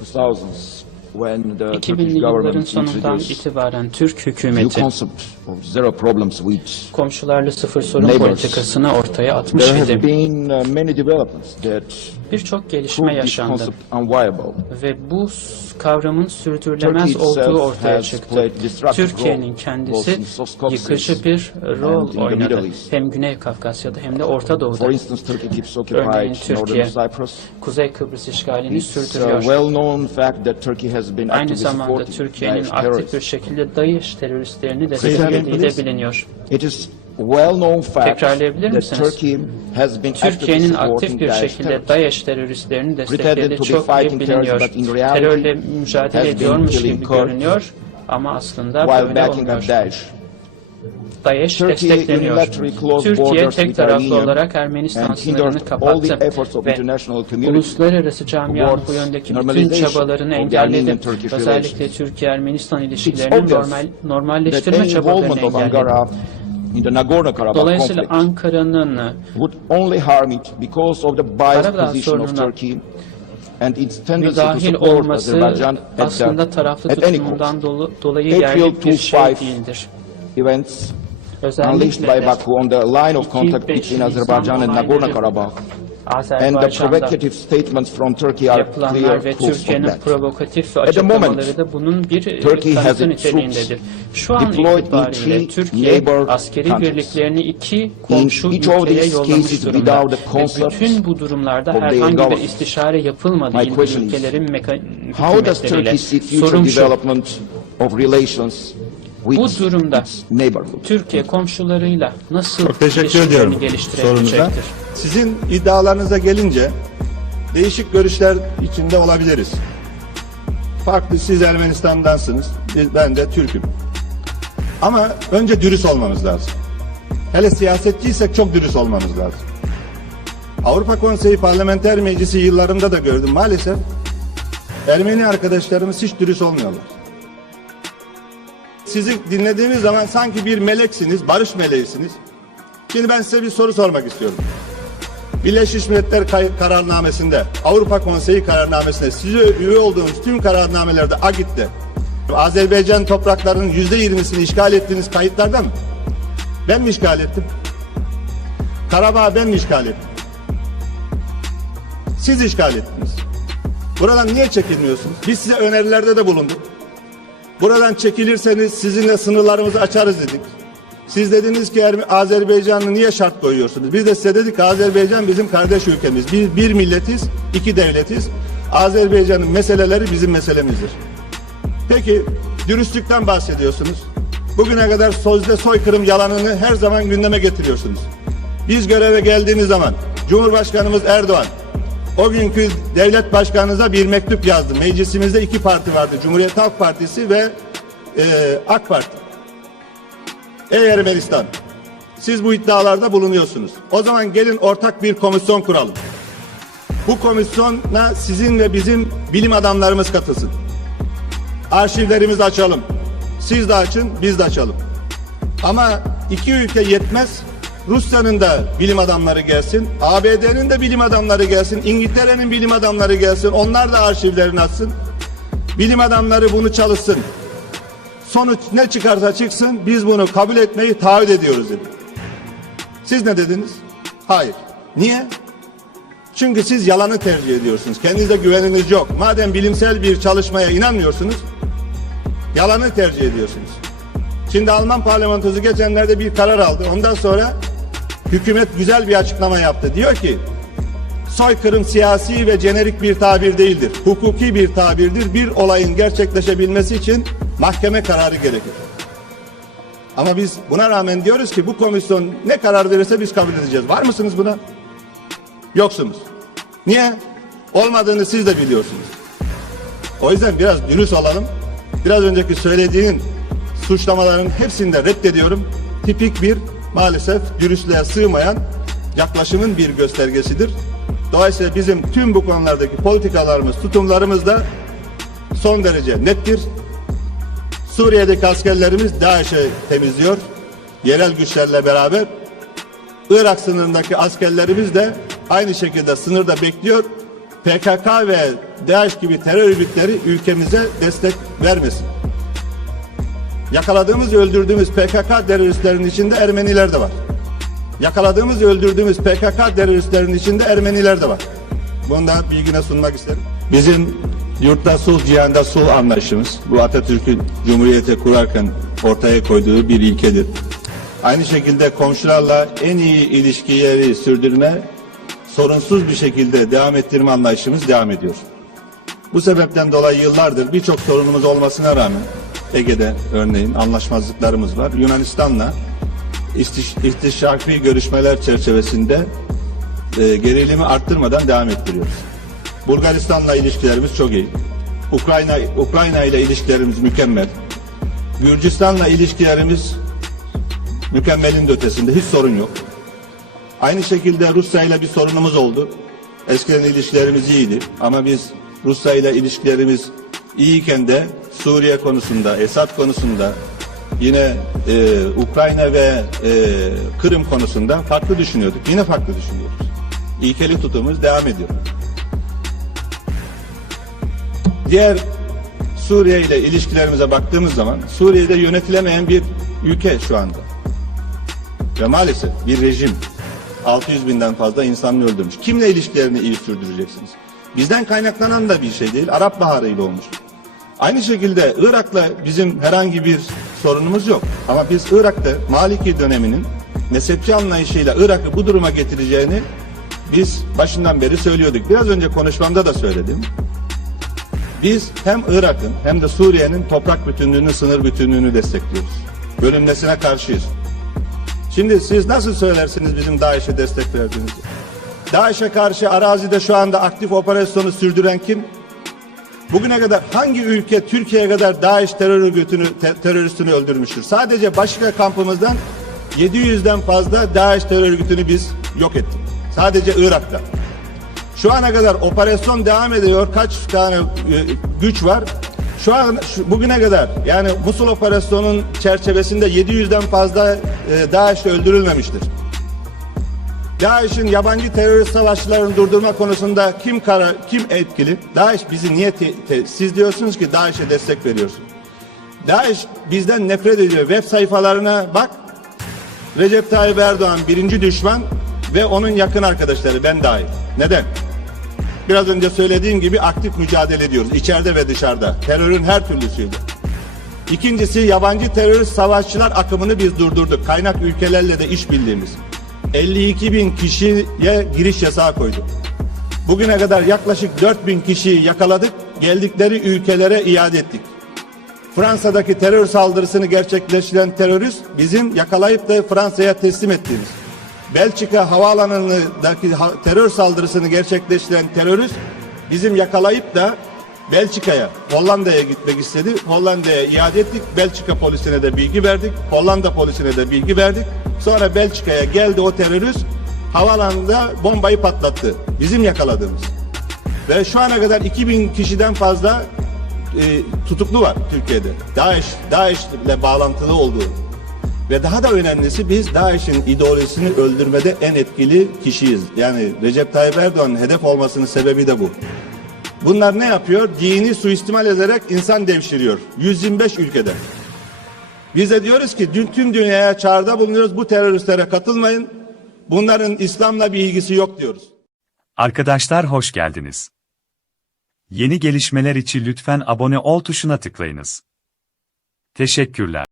2000s. 2000'li yılların government sonundan itibaren Türk hükümeti concept of zero problems with komşularla sıfır sorun Neighbors. politikasını ortaya atmış idi. been uh, many developments that Birçok gelişme yaşandı ve bu kavramın sürdürülemez olduğu ortaya çıktı. Türkiye'nin kendisi yıkıcı bir rol oynadı. Hem Güney Kafkasya'da hem de Orta Doğu'da. Örneğin Türkiye. Kuzey Kıbrıs işgalini sürdürüyor. Aynı zamanda Türkiye'nin aktif bir şekilde DAEŞ teröristlerini desteklediği de biliniyor. Tekrarlayabilir misiniz? Türkiye'nin aktif bir şekilde. DAEŞ teröristlerini desteklediği çok iyi biliniyor. Terörle mücadele ediyormuş gibi görünüyor ama aslında böyle olmuyor. DAEŞ Turkey destekleniyor. Türkiye tek taraflı olarak Ermenistan sınırını kapattı ve uluslararası camianın bu yöndeki bütün çabalarını engelledi. Özellikle. Türkiye-Ermenistan ilişkilerini normal, normalleştirme çabalarını engelledi. İn the Dolayısıyla Ankara'nın Karabağ sorununa and its tendency to support Azerbaijan at, aslında taraflı tutumundan dolayı yerli bir şey 25 değildir. Events unleashed by Baku on the line of contact 2005 between Azerbaijan and Nagorno-Karabakh and the provocative statements from Turkey are clear proofs of that. At the moment, e, Turkey has its an deployed in three neighbor countries. komşu each of these cases without the durumlarda of istişare yapılmadı My question is, How does. Turkey see future development of relations Bu durumda? Türkiye komşularıyla nasıl Çok teşekkür ediyorum sorunuza. Sizin iddialarınıza gelince değişik görüşler içinde olabiliriz. Farklı siz Ermenistan'dansınız, biz- ben de Türk'üm. Ama önce dürüst olmamız lazım. Hele siyasetçiysek çok dürüst olmamız lazım. Avrupa Konseyi Parlamenter Meclisi yıllarında da gördüm maalesef. Ermeni arkadaşlarımız hiç dürüst olmuyorlar. Sizi dinlediğimiz zaman sanki bir meleksiniz, barış meleğisiniz. Şimdi ben size bir soru sormak istiyorum. Birleşmiş Milletler kararnamesinde, Avrupa Konseyi kararnamesinde, size üye olduğunuz tüm kararnamelerde AGİT'te Azerbaycan topraklarının yüzde yirmisini işgal ettiğiniz kayıtlarda mı? Ben mi işgal ettim? Karabağ ben mi işgal ettim? Siz işgal ettiniz. Buradan niye çekilmiyorsunuz? Biz size önerilerde de bulunduk. Buradan çekilirseniz sizinle sınırlarımızı açarız dedik. Siz dediniz ki Azerbaycan'ı niye şart koyuyorsunuz? Biz de size dedik Azerbaycan bizim kardeş ülkemiz. Bir, bir milletiz, iki devletiz. Azerbaycan'ın meseleleri bizim meselemizdir. Peki dürüstlükten bahsediyorsunuz. Bugüne kadar sözde soykırım yalanını her zaman gündeme getiriyorsunuz. Biz göreve geldiğimiz zaman Cumhurbaşkanımız Erdoğan o günkü devlet başkanınıza bir mektup yazdı. Meclisimizde iki parti vardı. Cumhuriyet Halk Partisi ve e, AK Parti. Ey Ermenistan, siz bu iddialarda bulunuyorsunuz. O zaman gelin ortak bir komisyon kuralım. Bu komisyona sizin ve bizim bilim adamlarımız katılsın. Arşivlerimizi açalım. Siz de açın, biz de açalım. Ama iki ülke yetmez. Rusya'nın da bilim adamları gelsin, ABD'nin de bilim adamları gelsin, İngiltere'nin bilim adamları gelsin. Onlar da arşivlerini açsın. Bilim adamları bunu çalışsın. Sonuç ne çıkarsa çıksın biz bunu kabul etmeyi taahhüt ediyoruz dedi. Siz ne dediniz? Hayır. Niye? Çünkü siz yalanı tercih ediyorsunuz. Kendinize güveniniz yok. Madem bilimsel bir çalışmaya inanmıyorsunuz, yalanı tercih ediyorsunuz. Şimdi Alman parlamentosu geçenlerde bir karar aldı. Ondan sonra hükümet güzel bir açıklama yaptı. Diyor ki soykırım siyasi ve jenerik bir tabir değildir. Hukuki bir tabirdir. Bir olayın gerçekleşebilmesi için mahkeme kararı gerekir. Ama biz buna rağmen diyoruz ki bu komisyon ne karar verirse biz kabul edeceğiz. Var mısınız buna? Yoksunuz. Niye? Olmadığını siz de biliyorsunuz. O yüzden biraz dürüst olalım. Biraz önceki söylediğin suçlamaların hepsini de reddediyorum. Tipik bir maalesef dürüstlüğe sığmayan yaklaşımın bir göstergesidir. Dolayısıyla bizim tüm bu konulardaki politikalarımız, tutumlarımız da son derece nettir. Suriye'deki askerlerimiz DAEŞ'i temizliyor. Yerel güçlerle beraber. Irak sınırındaki askerlerimiz de aynı şekilde sınırda bekliyor. PKK ve DAEŞ gibi terör örgütleri ülkemize destek vermesin. Yakaladığımız, öldürdüğümüz PKK teröristlerinin içinde Ermeniler de var. Yakaladığımız, öldürdüğümüz PKK teröristlerinin içinde Ermeniler de var. Bunu da bilgine sunmak isterim. Bizim yurtta sulh, cihanda sulh anlayışımız bu Atatürk'ün Cumhuriyeti kurarken ortaya koyduğu bir ilkedir. Aynı şekilde komşularla en iyi ilişkileri sürdürme, sorunsuz bir şekilde devam ettirme anlayışımız devam ediyor. Bu sebepten dolayı yıllardır birçok sorunumuz olmasına rağmen Ege'de örneğin anlaşmazlıklarımız var. Yunanistan'la istiş, görüşmeler çerçevesinde e, gerilimi arttırmadan devam ettiriyoruz. Bulgaristan'la ilişkilerimiz çok iyi. Ukrayna Ukrayna ile ilişkilerimiz mükemmel. Gürcistan'la ilişkilerimiz mükemmelin de ötesinde hiç sorun yok. Aynı şekilde Rusya ile bir sorunumuz oldu. Eskiden ilişkilerimiz iyiydi ama biz Rusya ile ilişkilerimiz iyiyken de Suriye konusunda, Esad konusunda yine e, Ukrayna ve e, Kırım konusunda farklı düşünüyorduk. Yine farklı düşünüyoruz. İlkeli tutumumuz devam ediyor. Diğer Suriye ile ilişkilerimize baktığımız zaman Suriye'de yönetilemeyen bir ülke şu anda. Ve maalesef bir rejim 600 binden fazla insanını öldürmüş. Kimle ilişkilerini iyi sürdüreceksiniz? Bizden kaynaklanan da bir şey değil. Arap Baharı ile olmuş. Aynı şekilde Irak'la bizim herhangi bir sorunumuz yok. Ama biz Irak'ta Maliki döneminin mezhepçi anlayışıyla Irak'ı bu duruma getireceğini biz başından beri söylüyorduk. Biraz önce konuşmamda da söyledim. Biz hem Irak'ın hem de Suriye'nin toprak bütünlüğünü, sınır bütünlüğünü destekliyoruz. Bölünmesine karşıyız. Şimdi siz nasıl söylersiniz bizim DAEŞ'e destek verdiğinizi? DAEŞ'e karşı arazide şu anda aktif operasyonu sürdüren kim? Bugüne kadar hangi ülke Türkiye'ye kadar DAEŞ terör örgütünü, te- teröristini öldürmüştür? Sadece Başka kampımızdan 700'den fazla DAEŞ terör örgütünü biz yok ettik. Sadece Irak'ta. Şu ana kadar operasyon devam ediyor. Kaç tane e, güç var? Şu an şu, bugüne kadar yani Musul operasyonun çerçevesinde 700'den fazla e, DAEŞ öldürülmemiştir. DAEŞ'in yabancı terörist savaşçılarını durdurma konusunda kim karar, kim etkili? DAEŞ bizi niye te- te- siz diyorsunuz ki DAEŞ'e destek veriyorsun. DAEŞ bizden nefret ediyor. Web sayfalarına bak. Recep Tayyip Erdoğan birinci düşman ve onun yakın arkadaşları ben dahil. Neden? Biraz önce söylediğim gibi aktif mücadele ediyoruz. içeride ve dışarıda. Terörün her türlüsüyle. İkincisi yabancı terörist savaşçılar akımını biz durdurduk. Kaynak ülkelerle de işbirliğimiz. 52 bin kişiye giriş yasağı koyduk. Bugüne kadar yaklaşık 4 bin kişiyi yakaladık. Geldikleri ülkelere iade ettik. Fransa'daki terör saldırısını gerçekleştiren terörist bizim yakalayıp da Fransa'ya teslim ettiğimiz. Belçika havaalanındaki ha- terör saldırısını gerçekleştiren terörist bizim yakalayıp da Belçika'ya, Hollanda'ya gitmek istedi. Hollanda'ya iade ettik. Belçika polisine de bilgi verdik. Hollanda polisine de bilgi verdik. Sonra Belçika'ya geldi o terörist havaalanında bombayı patlattı. Bizim yakaladığımız. Ve şu ana kadar 2000 kişiden fazla e, tutuklu var Türkiye'de. DAEŞ, DAEŞ ile bağlantılı olduğu. Ve daha da önemlisi biz DAEŞ'in ideolojisini öldürmede en etkili kişiyiz. Yani Recep Tayyip Erdoğan'ın hedef olmasının sebebi de bu. Bunlar ne yapıyor? Dini suistimal ederek insan devşiriyor. 125 ülkede. Biz de diyoruz ki dün tüm dünyaya çağrıda bulunuyoruz. Bu teröristlere katılmayın. Bunların İslam'la bir ilgisi yok diyoruz. Arkadaşlar hoş geldiniz. Yeni gelişmeler için lütfen abone ol tuşuna tıklayınız. Teşekkürler.